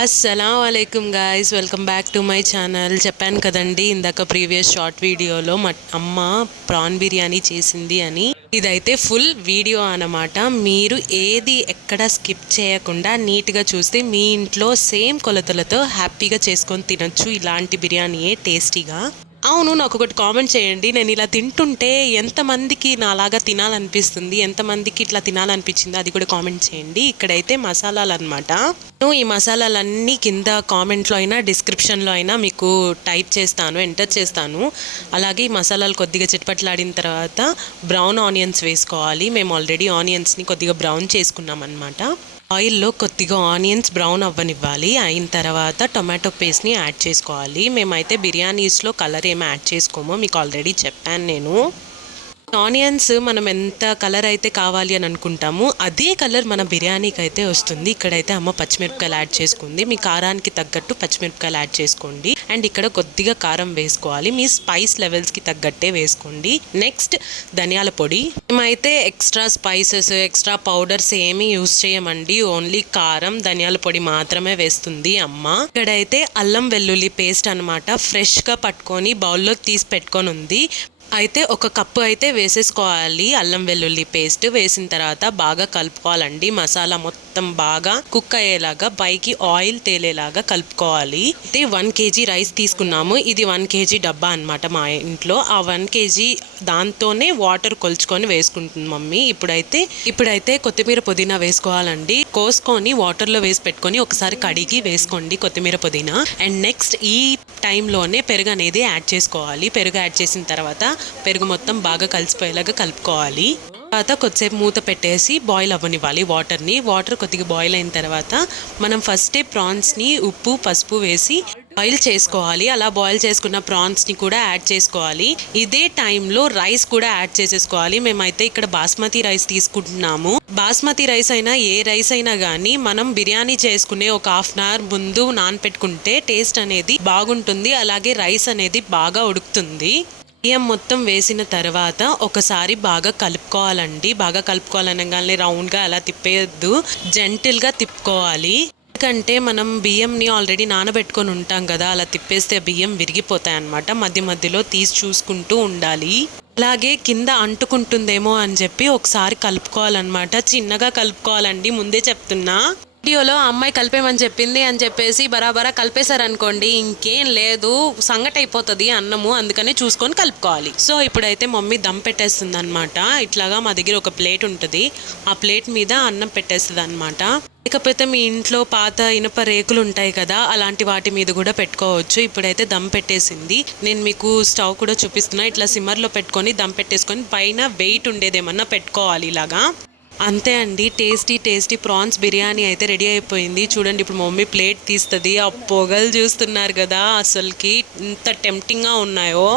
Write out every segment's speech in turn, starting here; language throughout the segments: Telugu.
అస్సలాముఅలైకుం guys, welcome back to my channel. చెప్పాను కదండి ఇందాక ప్రీవియస్ షార్ట్ వీడియోలో మా అమ్మ ప్రాన్ బిర్యానీ చేసింది అని. ఇదైతే ఫుల్ వీడియో అన్నమాట. మీరు ఏది ఎక్కడ స్కిప్ చేయకుండా నీట్గా చూస్తే మీ ఇంట్లో సేమ్ కొలతలతో హ్యాపీగా చేసుకొని తినొచ్చు ఇలాంటి బిర్యానీయే టేస్టీగా. అవును, నాకు ఒకటి కామెంట్ చేయండి. నేను ఇలా తింటుంటే ఎంతమందికి నాలాగా తినాలనిపిస్తుంది, ఎంతమందికి ఇట్లా తినాలనిపించిందో అది కూడా కామెంట్ చేయండి. ఇక్కడైతే మసాలాలు అనమాట. ఈ మసాలాలన్నీ కింద కామెంట్లో అయినా డిస్క్రిప్షన్లో అయినా మీకు టైప్ చేస్తాను, ఎంటర్ చేస్తాను. అలాగే ఈ మసాలాలు కొద్దిగా చిట్పట్లాడిన తర్వాత బ్రౌన్ ఆనియన్స్ వేసుకోవాలి. మేము ఆల్రెడీ ఆనియన్స్ని కొద్దిగా బ్రౌన్ చేసుకున్నాం అనమాట. ఆయిల్లో కొద్దిగా ఆనియన్స్ బ్రౌన్ అవ్వనివ్వాలి. అయిన తర్వాత టొమాటో పేస్ట్ని యాడ్ చేసుకోవాలి. మేమైతే బిర్యానీస్లో కలర్ ఏమి యాడ్ చేసుకోమో మీకు ఆల్రెడీ చెప్పాను నేను. ఆనియన్స్ మనం ఎంత కలర్ అయితే కావాలి అని అనుకుంటాము అదే కలర్ మన బిర్యానీకి అయితే వస్తుంది. ఇక్కడైతే అమ్మ పచ్చిమిరపకాయలు యాడ్ చేసుకుంది. మీ కారానికి తగ్గట్టు పచ్చిమిరపకాయలు యాడ్ చేసుకోండి. అండ్ ఇక్కడ కొద్దిగా కారం వేసుకోవాలి. మీ స్పైస్ లెవెల్స్కి తగ్గట్టే వేసుకోండి. నెక్స్ట్ ధనియాల పొడి. మేమైతే ఎక్స్ట్రా స్పైసెస్, ఎక్స్ట్రా పౌడర్స్ ఏమీ యూజ్ చేయమండి. ఓన్లీ కారం, ధనియాల పొడి మాత్రమే వేస్తుంది అమ్మ. ఇక్కడైతే అల్లం వెల్లుల్లి పేస్ట్ అనమాట, ఫ్రెష్గా పట్టుకొని బౌల్లో తీసి పెట్టుకొని ఉంది. అయితే ఒక కప్పు అయితే వేసేసుకోవాలి అల్లం వెల్లుల్లి పేస్ట్. వేసిన తర్వాత బాగా కలుపుకోవాలండి. మసాలా మొత్తం బాగా కుక్ అయ్యేలాగా, పైకి ఆయిల్ తేలేలాగా కలుపుకోవాలి. అయితే 1 kg రైస్ తీసుకున్నాము. ఇది 1 kg డబ్బా అనమాట మా ఇంట్లో. ఆ 1 kg దాంతోనే వాటర్ కొలుచుకొని వేసుకుంటుంది మమ్మీ. ఇప్పుడైతే కొత్తిమీర పుదీనా వేసుకోవాలండి. కోసుకొని వాటర్లో వేసి పెట్టుకొని ఒకసారి కడిగి వేసుకోండి కొత్తిమీర పుదీనా. అండ్ నెక్స్ట్ ఈ టైంలోనే పెరుగు అనేది యాడ్ చేసుకోవాలి. పెరుగు యాడ్ చేసిన తర్వాత పెరుగు మొత్తం బాగా కలిసిపోయేలాగా కలుపుకోవాలి. తర్వాత కొద్దిసేపు మూత పెట్టేసి బాయిల్ అవ్వనివ్వాలి వాటర్ కొద్దిగా బాయిల్ అయిన తర్వాత మనం ఫస్టే ప్రాన్స్ని ఉప్పు పసుపు వేసి బాయిల్ చేసుకోవాలి. అలా బాయిల్ చేసుకున్న ప్రాన్స్ని కూడా యాడ్ చేసుకోవాలి. ఇదే టైంలో రైస్ కూడా యాడ్ చేసేసుకోవాలి. మేమైతే ఇక్కడ బాస్మతి రైస్ తీసుకుంటున్నాము. బాస్మతి రైస్ అయినా ఏ రైస్ అయినా కానీ మనం బిర్యానీ చేసుకునే ఒక 1/2 hour ముందు నానపెట్టుకుంటే టేస్ట్ అనేది బాగుంటుంది. అలాగే రైస్ అనేది బాగా ఉడుకుతుంది. బియ్యం మొత్తం వేసిన తర్వాత ఒకసారి బాగా కలుపుకోవాలండి. బాగా కలుపుకోవాలనగానే రౌండ్గా అలా తిప్పేయద్దు, జెంటిల్గా తిప్పుకోవాలి. ఎందుకంటే మనం బియ్యంని ఆల్రెడీ నానబెట్టుకొని ఉంటాం కదా, అలా తిప్పేస్తే బియ్యం విరిగిపోతాయి అన్నమాట. మధ్య మధ్యలో తీసి చూసుకుంటూ ఉండాలి. అలాగే కింద అంటుకుంటుందేమో అని చెప్పి ఒకసారి కలుపుకోవాలన్నమాట. చిన్నగా కలుపుకోవాలండి, ముందే చెప్తున్నా. వీడియోలో అమ్మాయి కలిపేమని చెప్పింది అని చెప్పేసి బరాబరా కలిపేశారనుకోండి ఇంకేం లేదు, సంగటి అయిపోతుంది అన్నము. అందుకని చూసుకొని కలుపుకోవాలి. సో ఇప్పుడైతే మమ్మీ దమ్ పెట్టేస్తుంది అనమాట. ఇట్లాగా మా దగ్గర ఒక ప్లేట్ ఉంటుంది, ఆ ప్లేట్ మీద అన్నం పెట్టేస్తుంది అనమాట. లేకపోతే మీ ఇంట్లో పాత ఇనుప రేకులు ఉంటాయి కదా, అలాంటి వాటి మీద కూడా పెట్టుకోవచ్చు. ఇప్పుడైతే దమ్ పెట్టేసింది. నేను మీకు స్టవ్ కూడా చూపిస్తున్నా. ఇట్లా సిమ్మర్లో పెట్టుకొని దమ్ పెట్టేసుకొని పైన వెయిట్ ఉండేదేమన్నా పెట్టుకోవాలి ఇలాగా. అంతే అండి, టేస్టీ ప్రాన్స్ బిర్యానీ అయితే రెడీ అయిపోయింది. చూడండి ఇప్పుడు మమ్మీ ప్లేట్ తీస్తుంది. ఆ పొగలు చూస్తున్నారు కదా, అసలుకి ఎంత టెంప్టింగ్గా ఉన్నాయో.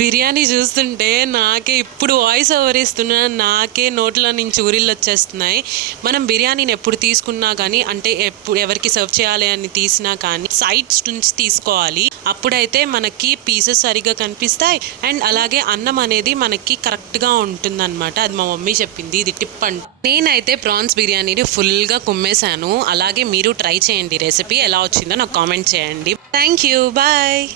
బిర్యానీ చూస్తుంటే నాకే ఇప్పుడు వాయిస్ ఓవర్ ఇస్తున్నా, నాకే నోట్లో నుంచి ఊరిళ్ళు వచ్చేస్తున్నాయి. మనం బిర్యానీని ఎప్పుడు తీసుకున్నా కానీ, అంటే ఎప్పుడు ఎవరికి సర్వ్ చేయాలి అని తీసినా కానీ సైడ్స్ నుంచి తీసుకోవాలి. అప్పుడైతే మనకి పీసెస్ సరిగా కనిపిస్తాయి. అండ్ అలాగే అన్నం అనేది మనకి కరెక్ట్గా ఉంటుందన్నమాట. అది మా మమ్మీ చెప్పింది, ఇది టిప్ అంటే. నేనైతే ప్రాన్స్ బిర్యానీని ఫుల్గా కుమ్మేశాను. అలాగే మీరు ట్రై చేయండి. రెసిపీ ఎలా వచ్చిందో నాకు కామెంట్ చేయండి. Thank you, bye.